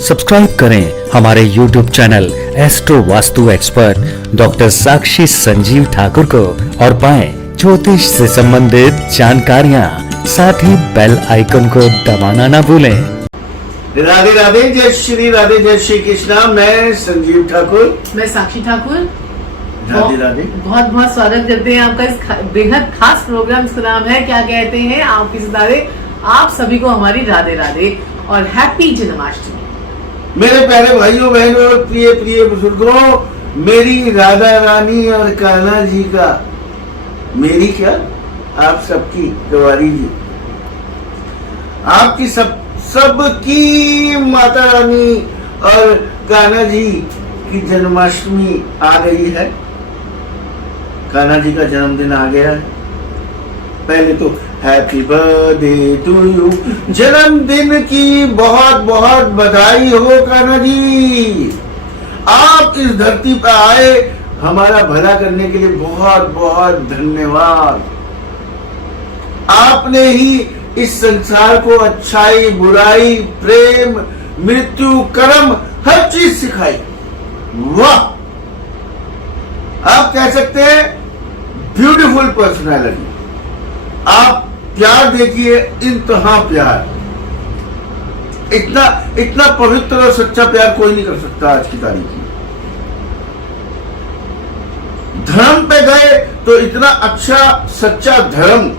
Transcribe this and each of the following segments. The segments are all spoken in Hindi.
सब्सक्राइब करें हमारे YouTube channel astro vastu expert doctor Sakshi Sanjeev Thakur को और पाएं ज्योतिष से संबंधित जानकारियां। साथ ही बेल आइकन को दबाना ना भूलें। राधे राधे, जय श्री राधे, जय श्री कृष्णा। मैं संजीव ठाकुर, मैं साक्षी ठाकुर। राधे राधे। बहुत बहुत स्वागत करते हैं आपका इस बेहद खास प्रोग्राम। इसका नाम है क्या कहते हैं आपके सितारे। आप सभी को हमारी राधे राधे और हैप्पी जन्माष्टमी। मेरे प्यारे भाइयों बहनों और प्रिय प्रिय बुजुर्गों, मेरी राधा रानी और कान्हा जी का, मेरी क्या आप सबकी गवारी जी, आपकी सबकी माता रानी और कान्हा जी की जन्माष्टमी आ गई है। कान्हा जी का जन्मदिन आ गया है। पहले तो हैप्पी बर्थडे टू यू, जन्मदिन की बहुत बहुत बधाई हो कान्हा जी। आप इस धरती पर आए हमारा भला करने के लिए बहुत बहुत धन्यवाद। आपने ही इस संसार को अच्छाई, बुराई, प्रेम, मृत्यु, कर्म हर चीज सिखाई। वाह, आप कह सकते हैं ब्यूटीफुल पर्सनैलिटी। आप प्यार देखिए, इंतहा प्यार। इतना पवित्र और सच्चा प्यार कोई नहीं कर सकता आज की तारीख में। धर्म पे गए तो इतना अच्छा सच्चा धर्म,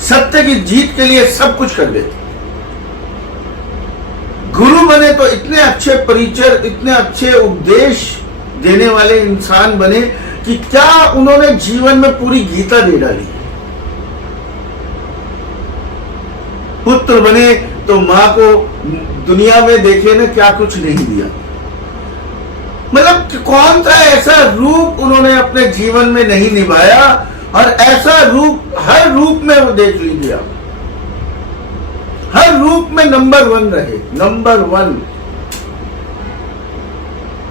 सत्य की जीत के लिए सब कुछ कर दे। गुरु बने तो इतने अच्छे परिचय, इतने अच्छे उपदेश देने वाले इंसान बने कि क्या उन्होंने जीवन में पूरी गीता दे डाली। पुत्र बने तो मां को दुनिया में देखे ना क्या कुछ नहीं दिया। मतलब कौन सा ऐसा रूप उन्होंने अपने जीवन में नहीं निभाया, और ऐसा रूप हर रूप में वो देख लीजिए आप, हर रूप में नंबर 1 रहे, नंबर 1।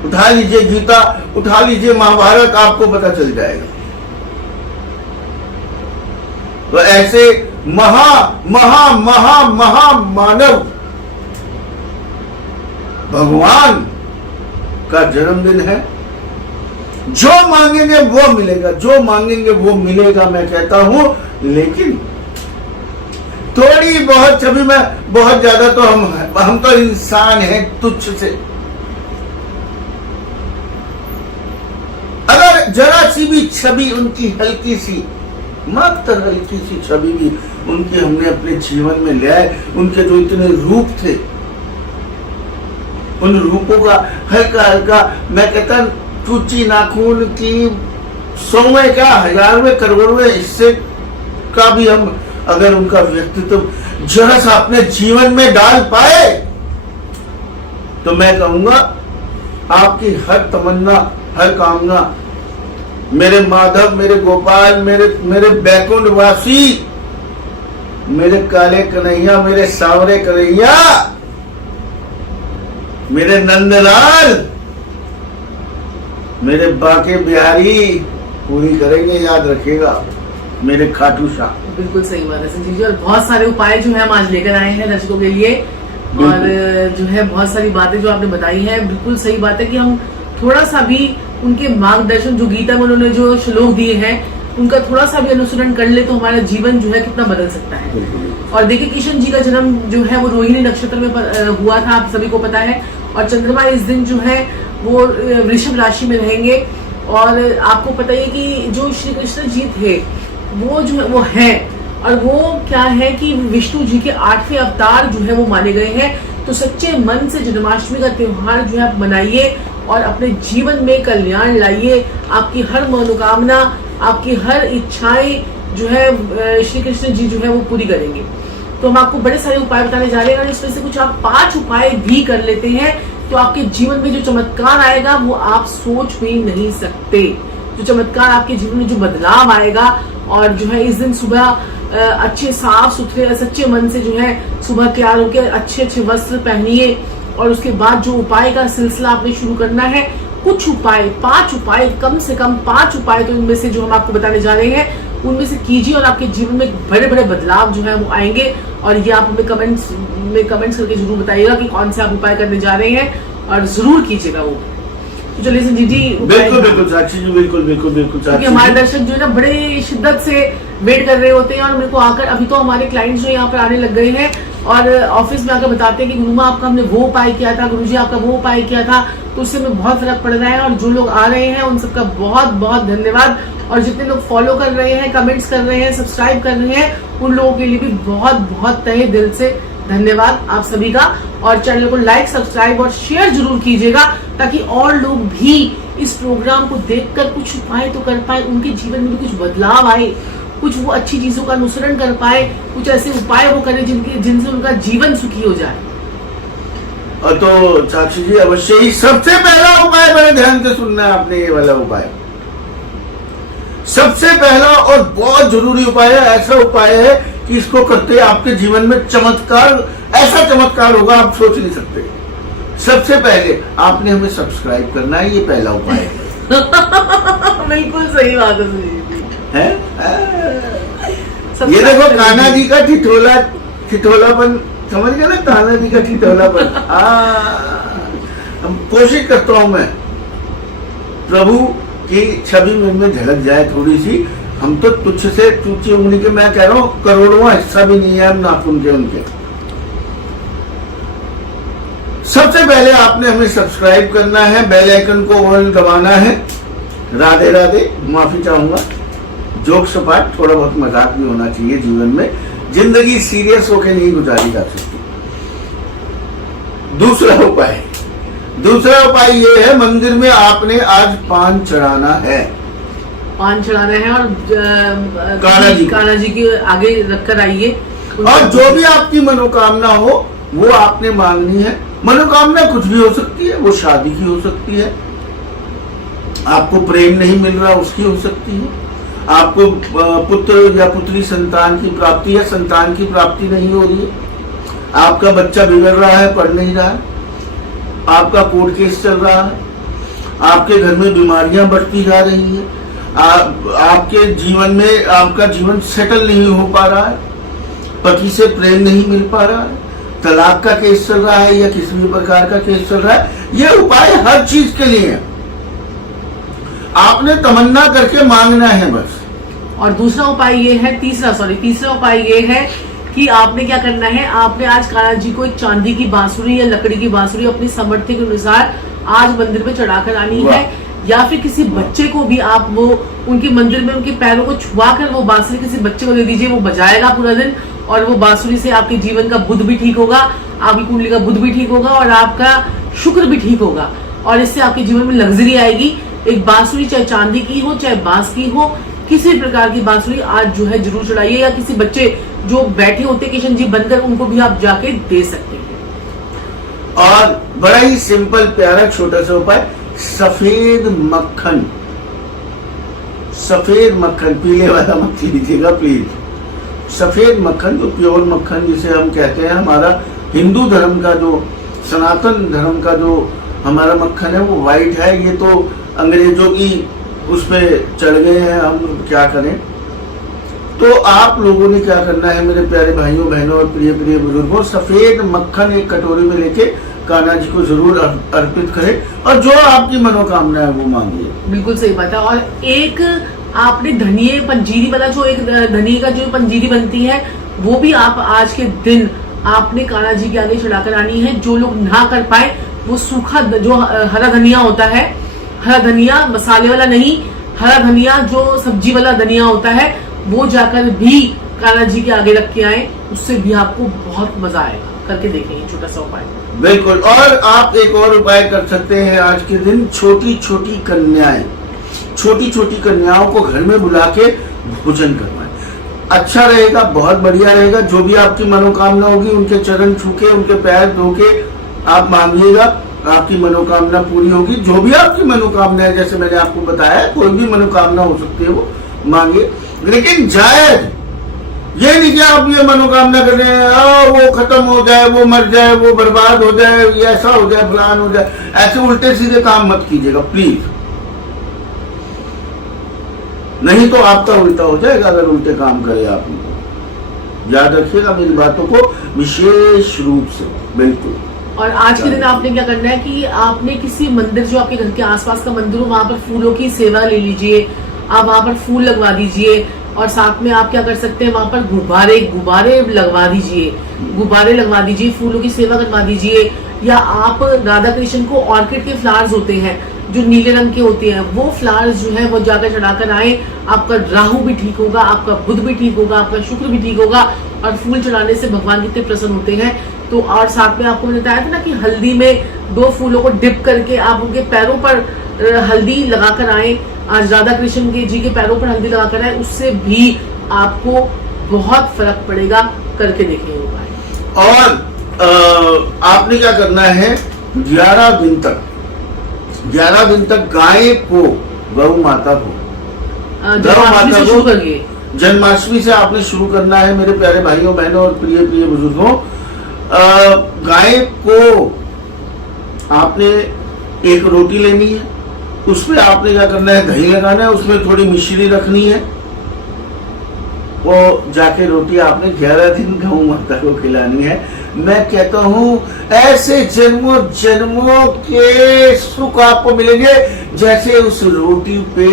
उठा लीजिए गीता, उठा लीजिए महाभारत, आपको पता चल जाएगा। तो ऐसे महा महा महा महा मानव भगवान का जन्मदिन है। जो मांगेंगे वो मिलेगा, जो मांगेंगे वो मिलेगा, मैं कहता हूं। लेकिन थोड़ी बहुत छवि में, बहुत ज्यादा तो हम तो इंसान हैं तुच्छ से। अगर जरा सी भी छवि उनकी, हल्की सी, मात्र हल्की सी छवि भी उनके हमने अपने जीवन में ले आए, उनके जो इतने रूप थे, उन रूपों का हल्का हल्का, मैं कहता चूची नाखून की 100वें क्या 1000वें करोड़वें हिस्से का भी हम अगर उनका व्यक्तित्व जरा सा अपने जीवन में डाल पाए तो मैं कहूंगा आपकी हर तमन्ना, हर कामना, मेरे माधव, मेरे गोपाल, मेरे बैकुंठ वासी, मेरे काले कन्हैया, मेरे सांवरे कन्हैया, मेरे नंदलाल, मेरे बाके बिहारी पूरी करेंगे, याद रखिएगा, मेरे खाटू शाह। बिल्कुल सही बात है संजीव जी। और बहुत सारे उपाय जो है हम आज लेकर आए हैं दर्शकों के लिए, और जो है बहुत सारी बातें जो आपने बताई हैं, बिल्कुल सही बात है कि हम थोड़ा सा भी उनके मार्गदर्शन, जो गीता में उन्होंने जो श्लोक दिए हैं, उनका थोड़ा सा भी अनुसरण कर ले तो हमारा जीवन जो है कितना बदल सकता है। और देखिए, किशन जी का जन्म जो है वो रोहिणी नक्षत्र में हुआ था, आप सभी को पता है। और चंद्रमा इस दिन जो है वो वृषभ राशि में रहेंगे। और आपको पता है कि जो श्री कृष्ण जी थे वो जो है वो है, और वो क्या है कि विष्णु जी के 8वें अवतार जो है वो माने गए हैं। तो सच्चे मन से जन्माष्टमी का त्योहार जो है आप मनाइए और अपने जीवन में कल्याण लाइए। आपकी हर मनोकामना, आपकी हर इच्छाएं जो है श्री कृष्ण जी जो है वो पूरी करेंगे। तो हम आपको बड़े सारे उपाय बताने जा रहे हैं, और इसमें से कुछ आप 5 उपाय भी कर लेते हैं तो आपके जीवन में जो चमत्कार आएगा वो आप सोच भी नहीं सकते। जो चमत्कार आपके जीवन में, जो बदलाव आएगा, और जो है इस दिन सुबह अच्छे साफ सुथरे सच्चे मन से जो है सुबह तैयार होकर अच्छे अच्छे वस्त्र पहनिए। और उसके बाद जो उपाय का सिलसिला आपने शुरू करना है, कुछ उपाय, 5 उपाय, कम से कम 5 उपाय तो इनमें से जो हम आपको बताने जा रहे हैं उनमें से कीजिए और आपके जीवन में बड़े बड़े बदलाव जो है वो आएंगे। और ये आप हमें कमेंट्स करके जरूर बताइएगा कि कौन से आप उपाय करने जा रहे हैं, और जरूर कीजिएगा वो। तो चलिए संजीव जी, बिल्कुल बिल्कुल साक्षी जी, बिल्कुल बिल्कुल बिल्कुल क्योंकि हमारे दर्शक जो है ना बड़े शिद्दत से वेट कर रहे होते हैं, और मेरे को आकर अभी तो हमारे क्लाइंट्स जो यहाँ पर आने लग गए हैं और ऑफिस में आकर बताते हैं कि गुरुमा आपका हमने वो उपाय किया था, गुरुजी आपका वो उपाय किया था, तो उससे हमें बहुत फर्क पड़ रहा है। और जो लोग आ रहे हैं उन सबका बहुत बहुत धन्यवाद, और जितने लोग फॉलो कर रहे हैं, कमेंट्स कर रहे हैं, सब्सक्राइब कर रहे हैं, उन लोगों के लिए भी बहुत बहुत तहे दिल से धन्यवाद आप सभी का। और चैनल को लाइक, सब्सक्राइब और शेयर जरूर कीजिएगा, ताकि और लोग भी इस प्रोग्राम को देखकर कुछ उपाय तो कर पाए, उनके जीवन में भी कुछ बदलाव आए, कुछ वो अच्छी चीजों का अनुसरण कर पाए, कुछ ऐसे उपाय वो करें जिनसे उनका जीवन सुखी हो जाए। और तो साक्षी जी अवश्य ही सबसे पहला उपाय, बड़े ध्यान से सुनना है आपने, ये वाला उपाय सबसे पहला और बहुत जरूरी उपाय है। ऐसा उपाय है कि इसको करते आपके जीवन में चमत्कार, ऐसा चमत्कार होगा आप सोच नहीं सकते। सबसे पहले आपने हमें सब्सक्राइब करना है, ये पहला उपाय है। बिल्कुल सही बात है। ये देखो कान्हा जी का ठिठोलापन समझ गया ना, कान्हा जी का ठिठोलापन। कोशिश करता हूं मैं प्रभु की छवि में झलक जाए थोड़ी सी। हम तो तुच्छ से तुच्छ उंगली के, मैं कह रहा हूँ करोड़ों हिस्सा भी नहीं है हम नाखून के उनके। सबसे पहले आपने हमें सब्सक्राइब करना है, बेल आइकन को ऑल दबाना है। राधे राधे, माफी चाहूंगा, जोक सपाट, थोड़ा बहुत मजाक भी होना चाहिए जीवन में, जिंदगी सीरियस होकर नहीं गुजारी जा सकती। दूसरा उपाय ये है, मंदिर में आपने आज पान चढ़ाना है। पान चढ़ाना है और कान्हा जी के आगे रखकर आइए, और जो भी आपकी मनोकामना हो वो आपने मांगनी है। मनोकामना कुछ भी हो सकती है, वो शादी की हो सकती है, आपको प्रेम नहीं मिल रहा उसकी हो सकती है, आपको पुत्र या पुत्री संतान की प्राप्ति या संतान की प्राप्ति नहीं हो रही है, आपका बच्चा बिगड़ रहा है, पढ़ नहीं रहा है, आपका कोर्ट केस चल रहा है, आपके घर में बीमारियां बढ़ती जा रही है, आपके जीवन में आपका जीवन सेटल नहीं हो पा रहा है, पति से प्रेम नहीं मिल पा रहा है, तलाक का केस चल रहा है या किसी भी प्रकार का केस चल रहा है, ये उपाय हर चीज के लिए है। आपने तमन्ना करके मांगना है बस। और दूसरा उपाय ये है, तीसरा उपाय ये है कि आपने क्या करना है, आपने आज कान्हा जी को एक चांदी की बांसुरी या लकड़ी की बांसुरी अपनी सामर्थ्य के अनुसार आज मंदिर में चढ़ाकर आनी है, या फिर किसी बच्चे को भी आप वो उनके मंदिर में उनके पैरों को छुआ कर वो बांसुरी किसी बच्चे को दे दीजिए, वो बजाएगा पूरा दिन, और वो बांसुरी से आपके जीवन का बुध भी ठीक होगा, आपकी कुंडली का बुध भी ठीक होगा, और आपका शुक्र भी ठीक होगा, और इससे आपके जीवन में लग्जरी आएगी। एक बांसुरी चाहे चांदी की हो चाहे बांस की हो, किसी प्रकार की बांसुरी आज जो है जरूर चढ़ाइए, या किसी बच्चे जो बैठे होते किशन जी बनकर उनको भी आप जाके दे सकते हैं। और बड़ा ही सिंपल प्यारा छोटा सा उपाय, सफेद मक्खन पीले वाला मत लीजिएगा प्लीज। सफेद मक्खन, जो प्योर मक्खन जिसे हम कहते हैं, हमारा हिंदू धर्म का जो सनातन धर्म का जो हमारा मक्खन है वो व्हाइट है। ये तो अंग्रेजों की उस पे चढ़ गए हैं, हम क्या करें। तो आप लोगों ने क्या करना है मेरे प्यारे भाइयों बहनों और प्रिय प्रिय बुजुर्गों, सफेद मक्खन एक कटोरी में लेके कान्हा जी को जरूर अर्पित करें, और जो आपकी मनोकामना है वो मांगिए। बिल्कुल सही बात है। और एक आपने धनिये पंजीरी वाला, जो एक धनिये का जो पंजीरी बनती है, वो भी आप आज के दिन आपने कान्हा जी के आगे चढ़ाकर आनी है। जो लोग ना कर पाए वो सूखा जो हरा धनिया होता है, हरा धनिया मसाले वाला नहीं, हरा धनिया जो सब्जी वाला धनिया होता है, वो जाकर भी कान्हा जी के आगे रख के आए, उससे भी आपको बहुत मजा आएगा। करके देखेंगे छोटा सा उपाय। बिल्कुल। और आप एक और उपाय कर सकते हैं आज के दिन, छोटी छोटी कन्याओं को घर में बुला के भोजन करवाएं। अच्छा रहेगा, बहुत बढ़िया रहेगा। जो भी आपकी मनोकामना होगी उनके चरण छू के, उनके पैर धो के आप मांगिएगा, आपकी मनोकामना पूरी होगी। जो भी आपकी मनोकामना है, जैसे मैंने आपको बताया, कोई भी मनोकामना हो सकती है, वो मांगिए। लेकिन जायज ये नहीं कि आप ये मनोकामना कर रहे हैं वो खत्म हो जाए, वो मर जाए, वो बर्बाद हो जाए, ऐसा हो जाए, फलान हो जाए, ऐसे उल्टे सीधे काम मत कीजिएगा प्लीज। नहीं तो आपका उल्टा हो जाएगा अगर उल्टे काम करे आप। याद रखिएगा मेरी बातों को विशेष रूप से, बिल्कुल। और आज के दिन आपने क्या करना है कि आपने किसी मंदिर, जो आपके घर के आसपास का मंदिर हो, वहां पर फूलों की सेवा ले लीजिए, आप वहां पर फूल लगवा दीजिए। और साथ में आप क्या कर सकते हैं, वहां पर गुब्बारे लगवा दीजिए, फूलों की सेवा करवा दीजिए। या आप राधा कृष्ण को ऑर्किड के फ्लावर्स होते हैं जो नीले रंग के होते हैं, वो फ्लावर्स जो है वो जाकर चढ़ाकर आए। आपका राहु भी ठीक होगा, आपका बुध भी ठीक होगा, आपका शुक्र भी ठीक होगा। और फूल चढ़ाने से भगवान कितने प्रसन्न होते हैं। तो और साथ में आपको मैंने बताया था ना कि हल्दी में 2 फूलों को डिप करके आप उनके पैरों पर हल्दी लगाकर आए। आज राधा कृष्ण के जी के पैरों पर हल्दी लगाकर आए, उससे भी आपको बहुत फर्क पड़ेगा। करके देखिए उपाय। और आपने क्या करना है, 11 दिन तक गाय को, गौ माता को, शुरू करिए। जन्माष्टमी से आपने शुरू करना है मेरे प्यारे भाइयों बहनों और प्रिय बुजुर्गों। गाय को आपने एक रोटी लेनी है, उसमें आपने क्या करना है, दही लगाना है, उसमें थोड़ी मिश्री रखनी है। वो जाके रोटी आपने 11 दिन गौ माता को खिलानी है। मैं कहता हूँ ऐसे जन्मों के सुख आपको मिलेंगे, जैसे उस रोटी पे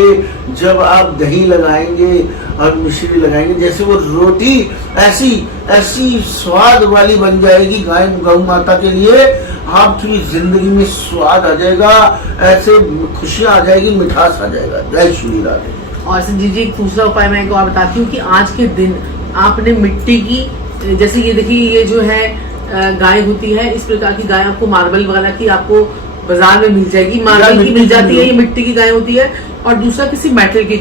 जब आप दही लगाएंगे और मिश्री लगाएंगे, जैसे वो रोटी ऐसी स्वाद वाली बन जाएगी गौ माता के लिए। आपकी जिंदगी में स्वाद आ जाएगा, ऐसे खुशियां आ जाएगी, मिठास आ जाएगा। जय श्री राधे। और संजीव जी, एक दूसरा उपाय मैं और बताती हूँ कि आज के दिन आपने मिट्टी की, जैसे ये देखिए, ये जो है गाय होती है, इस प्रकार की गाय आपको मार्बल वगैरह की आपको बाजार में मिल जाएगी, मार्बल की मिल जाती है, ये मिट्टी की गाय होती है। और दूसरा किसी मेटल की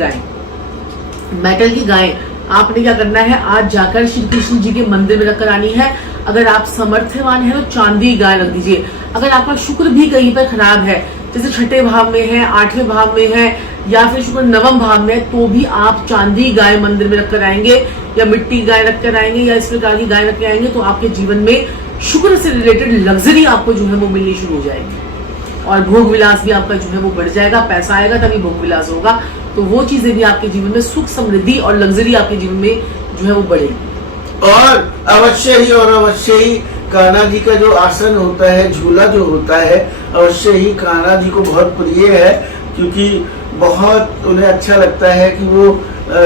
गाय आपने क्या करना है, आज जाकर श्री कृष्ण जी के मंदिर में रखकर आनी है। अगर आप समर्थवान है तो चांदी गाय रख दीजिए। अगर आपका शुक्र भी कहीं पर खराब है, जैसे 6ठे भाव में है, 8वें भाव में है, या फिर शुक्र 9वें भाव में है, तो भी आप चांदी गाय मंदिर में रखकर आएंगे, या मिट्टी गाय रखकर आएंगे, या इस प्रकार की गाय रखकर आएंगे, तो आपके जीवन में शुक्र से रिलेटेड लग्जरी आपको जो है वो मिलनी शुरू हो जाएगी। और भोग विलास भी आपका जो है वो बढ़ जाएगा। पैसा आएगा तभी भोग विलास होगा, तो वो चीजें भी आपके जीवन में सुख समृद्धि और लग्जरी आपके जीवन में जो है वो बढ़ेगी। और अवश्य ही कान्हा जी का जो आसन होता है, झूला जो होता है, अवश्य ही कान्हा जी को बहुत प्रिय है, क्योंकि बहुत उन्हें अच्छा लगता है कि वो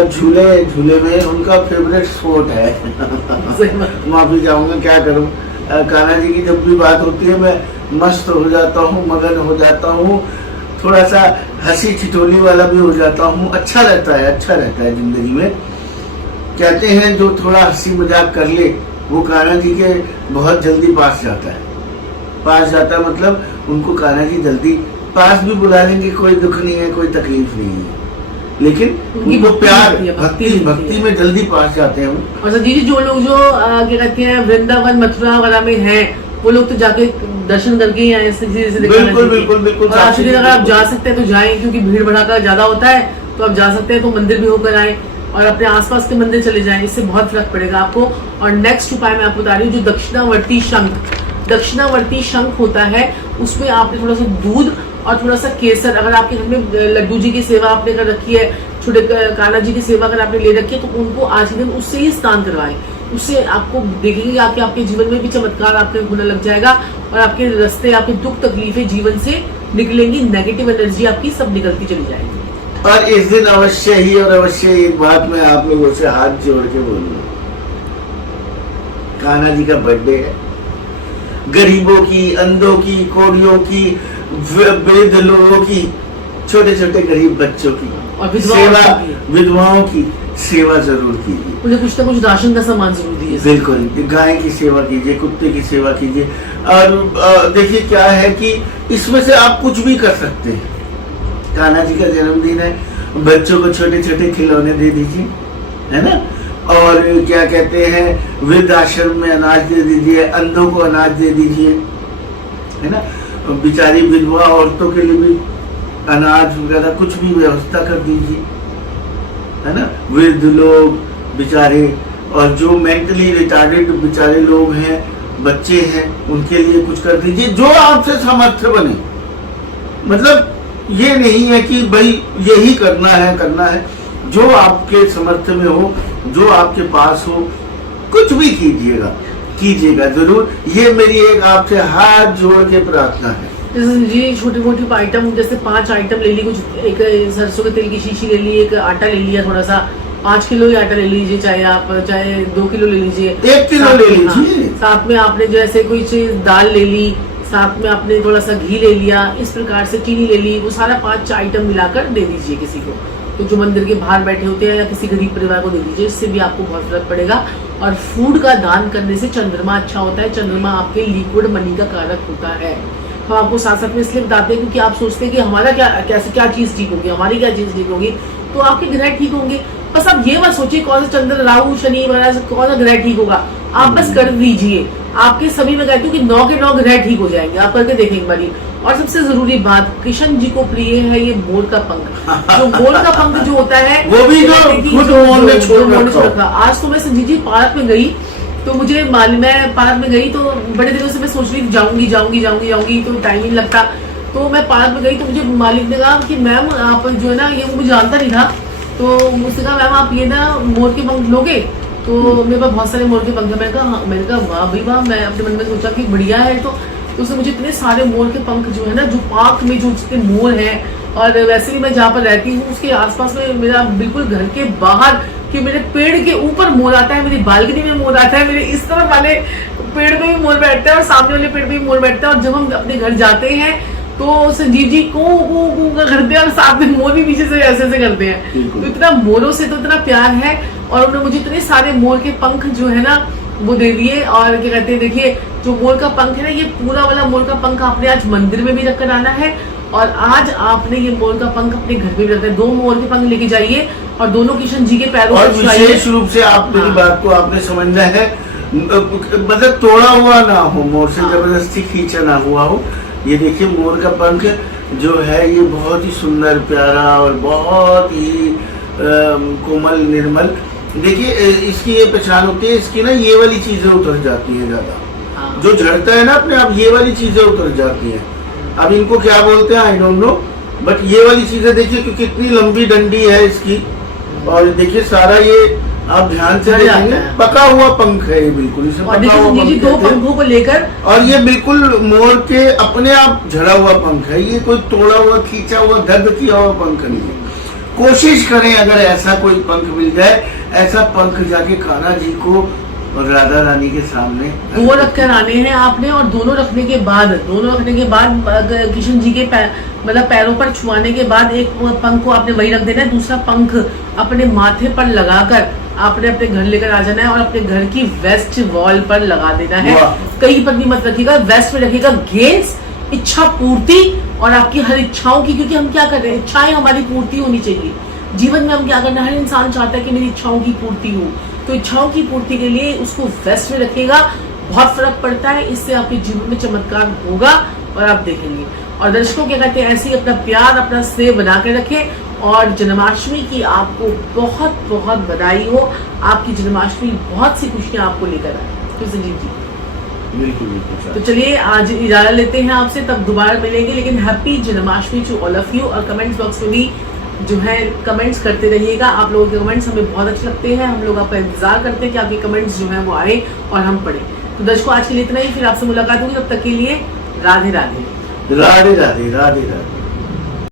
झूले में उनका फेवरेट स्पॉट है। माफी चाहूंगा, क्या करूं, कान्हा जी की जब भी बात होती है मैं मस्त हो जाता हूँ, मगन हो जाता हूँ, थोड़ा सा हंसी ठिठोली वाला भी हो जाता हूँ। अच्छा रहता है जिंदगी में। कहते हैं जो थोड़ा हंसी मजाक कर ले वो कान्हा जी के बहुत जल्दी पास जाता है। मतलब उनको कान्हा जी जल्दी पास भी बुला लेंगे, कोई दुख नहीं है, कोई तकलीफ नहीं है, लेकिन उनको प्यार भक्ति में जल्दी पास जाते हैं। और संजीव जी, जो लोग जो क्या कहते हैं वृंदावन मथुरा वगैरह में हैं, वो लोग तो जाके दर्शन करके ही आए। बिल्कुल। और आज अगर आप जा सकते हैं तो जाएं, क्योंकि भीड़ भड़ाका ज्यादा होता है, तो आप जा सकते हैं तो मंदिर भी होकर आए और अपने आसपास के मंदिर चले जाएं, इससे बहुत फर्क पड़ेगा आपको। और नेक्स्ट उपाय मैं आपको बता रही हूँ, जो दक्षिणावर्ती शंख होता है, उसमें आपने थोड़ा सा दूध और थोड़ा सा केसर, अगर आपके घर में लड्डू जी की सेवा आपने कर रखी है, छोटे कान्हा जी की सेवा अगर आपने ले रखी है, तो उनको आज के दिन उससे ही स्नान करवाएं। उससे आपको देखेंगे आपके जीवन में भी चमत्कार आपके होने लग जाएगा, और आपके रास्ते, आपके दुख तकलीफें जीवन से निकलेंगी, नेगेटिव एनर्जी आपकी सब निकलती चली जाएगी। और इस दिन अवश्य ही एक बात मैं आप लोगों से हाथ जोड़ के बोलूंगा, कान्हा जी का बर्थडे है। गरीबों की, अंधों की, कोड़ियों की, वृद्ध लोगों की, छोटे छोटे गरीब बच्चों की और विधवाओं की सेवा जरूर कीजिए। उन्हें कुछ ना कुछ राशन का सामान जरूर दीजिए। बिल्कुल, गाय की सेवा कीजिए, कुत्ते की सेवा कीजिए। और देखिए क्या है कि इसमें से आप कुछ भी कर सकते हैं। कान्हा जी का जन्मदिन है, बच्चों को छोटे छोटे खिलौने दे दीजिए, है ना। और क्या कहते हैं, वृद्ध आश्रम में अनाज दे दीजिए, अंधों को अनाज दे दीजिए, है ना। बेचारी विधवा औरतों के लिए भी अनाज वगैरह कुछ भी व्यवस्था कर दीजिए, है ना। वृद्ध लोग बेचारे, और जो मेंटली रिटार्डेड बेचारे लोग हैं, बच्चे हैं, उनके लिए कुछ कर दीजिए, जो आपसे सामर्थ्य बने। मतलब ये नहीं है कि भाई यही करना है, जो आपके समर्थ में हो, जो आपके पास हो, कुछ भी कीजिएगा जरूर। ये मेरी एक आपसे हाथ जोड़ के प्रार्थना है। जैसे जी छोटी मोटी आइटम, जैसे 5 आइटम ले ली, कुछ एक सरसों के तेल की शीशी ले ली, एक आटा ले लिया, थोड़ा सा 5 किलो ही आटा ले लीजिए, चाहे 2 किलो ले लीजिए, 1 किलो ले लीजिए। साथ में आपने जैसे कोई चीज दाल ले ली, साथ में आपने थोड़ा सा घी ले लिया, इस प्रकार से चीनी ले ली, वो सारा 5 आइटम मिलाकर दे दीजिए किसी को, तो जो मंदिर के बाहर बैठे होते हैं या किसी गरीब परिवार को दे दीजिए, इससे भी आपको बहुत फर्क पड़ेगा। और फूड का दान करने से चंद्रमा अच्छा होता है। चंद्रमा आपके लिक्विड मनी का कारक होता है। हम आपको साथ साथ में इसलिए बताते हैं क्योंकि आप सोचते हैं कि हमारा क्या चीज ठीक होगी, हमारी क्या चीज ठीक होगी, तो आपके ग्रह ठीक होंगे। बस आप ये मत सोचिए कौन सा चंद्र, राहु, शनि वगैरह कौन सा ग्रह ठीक होगा, आप बस कर दीजिए। आपके सभी में कहती हूँ कि 9 के 9 ग्रह ठीक हो जाएंगे, आप करके देखें एक बारी। और सबसे जरूरी बात, कृष्ण जी को प्रिय है ये मोर का पंख। जो मोर का पंख जो होता है वो भी जो खुद मोर ने छोड़ रखा। आज तो मैं संजीव जी पार्क में गई, तो मुझे मैं पार्क में गई तो बड़े दिनों से मैं सोच रही जाऊंगी तो टाइम ही लगता। तो मैं पार्क में गई तो मुझे मालिक ने कहा कि मैम आप जो है ना, ये मुझे जानता नहीं था, तो मुझसे कहा मैम आप ये ना मोर के पंख लोगे, तो मेरे पास बहुत सारे मोर के पंख है। मैंने कहा वाह भाई वाह। मैं अपने मन में सोचा कि बढ़िया है। तो उसने मुझे इतने सारे मोर के पंख जो है ना, जो पार्क में जो जितने मोर हैं, और वैसे भी मैं जहाँ पर रहती हूँ उसके आसपास में मेरा बिल्कुल घर के बाहर कि मेरे पेड़ के ऊपर मोर आता है, मेरी बालकनी में मोर आता है, मेरे इस तरफ वाले पेड़ पे भी मोर बैठता है और सामने वाले पेड़ पे भी मोर बैठता है। और जब हम अपने घर जाते हैं तो संजीव जी को करते हैं और साथ में मोर भी पीछे से ऐसे करते हैं। तो इतना मोरों से तो इतना प्यार है। और उन्होंने मुझे इतने सारे मोर के पंख जो है ना वो दे दिए। और क्या कहते हैं, देखिए जो मोर का पंख है ना, ये पूरा वाला मोर का पंख आपने आज मंदिर में भी रखकर आना है, और आज आपने ये मोर का पंख अपने घर में भी रखना है। 2 मोर के पंख लेके जाइए और दोनों कृष्ण जी के पैरों और विशेष रूप से आप मेरी बात को आपने समझना है, मतलब तोड़ा हुआ ना हो, मोर से जबरदस्ती खींचा ना हुआ हो। ये देखिए मोर का पंख जो है ये बहुत ही सुंदर, प्यारा और बहुत ही कोमल, निर्मल। देखिए इसकी ये पहचान होती है, इसकी ना ये वाली चीजें उतर जाती है ज्यादा, जो झड़ता है ना अपने आप, ये वाली चीजें उतर जाती हैं। अब इनको क्या बोलते हैं आई डोंट नो, बट ये वाली चीजें देखिए क्योंकि इतनी लंबी डंडी है इसकी, और देखिए सारा ये आप ध्यान से देखेंगे पका हुआ पंख है ये, बिल्कुल इसे पका हुआ पंख दो पंखों को लेकर, और ये बिल्कुल मोर के अपने आप झड़ा हुआ पंख है, ये कोई तोड़ा हुआ, खींचा हुआ, दर्द किया हुआ पंख नहीं है। कोशिश करें अगर ऐसा कोई पंख मिल जाए, ऐसा पंख जाके कान्हा जी को और राधा रानी के सामने 2 रख कर आने हैं आपने। और दोनों रखने के बाद कृष्ण जी के मतलब पैरों पर छुआने के बाद एक पंख को आपने वही रख देना है, दूसरा पंख अपने माथे पर लगाकर आपने अपने घर लेकर आ जाना है और अपने घर की वेस्ट वॉल पर लगा देना है। कहीं पर भी मत रखिएगा, वेस्ट में रखिएगा। गेंस, इच्छा पूर्ति और आपकी हर इच्छाओं की, क्योंकि हम क्या कर रहे हैं, इच्छाएं हमारी पूर्ति होनी चाहिए। जीवन में हम क्या करना है, हर इंसान चाहता है कि मेरी इच्छाओं की पूर्ति हो, तो इच्छाओं की पूर्ति के लिए उसको वेस्ट में रखिएगा, बहुत फर्क पड़ता है। इससे आपके जीवन में चमत्कार होगा और आप देखेंगे। और दर्शकों क्या कहते हैं, ऐसे ही अपना प्यार, अपना स्नेह बना के रखें। और जन्माष्टमी की आपको बहुत बहुत बधाई हो, आपकी जन्माष्टमी बहुत सी खुशियां आपको लेकर आए। तो संजीव जी बिल्कुल। तो चलिए आज इजाजत लेते हैं आपसे, तब दोबारा मिलेंगे। लेकिन happy Janmashtami to all of you. और कमेंट्स बॉक्स में भी जो है कमेंट्स करते रहिएगा। आप लोगों के कमेंट्स हमें बहुत अच्छे लगते हैं, हम लोग आपका इंतजार करते हैं कि आपके कमेंट्स जो है वो आए और हम पढ़ें। तो दर्शकों आज के लिए इतना ही, फिर आपसे मुलाकात होगी, तब तक के लिए राधे राधे। राधे राधे राधे राधे।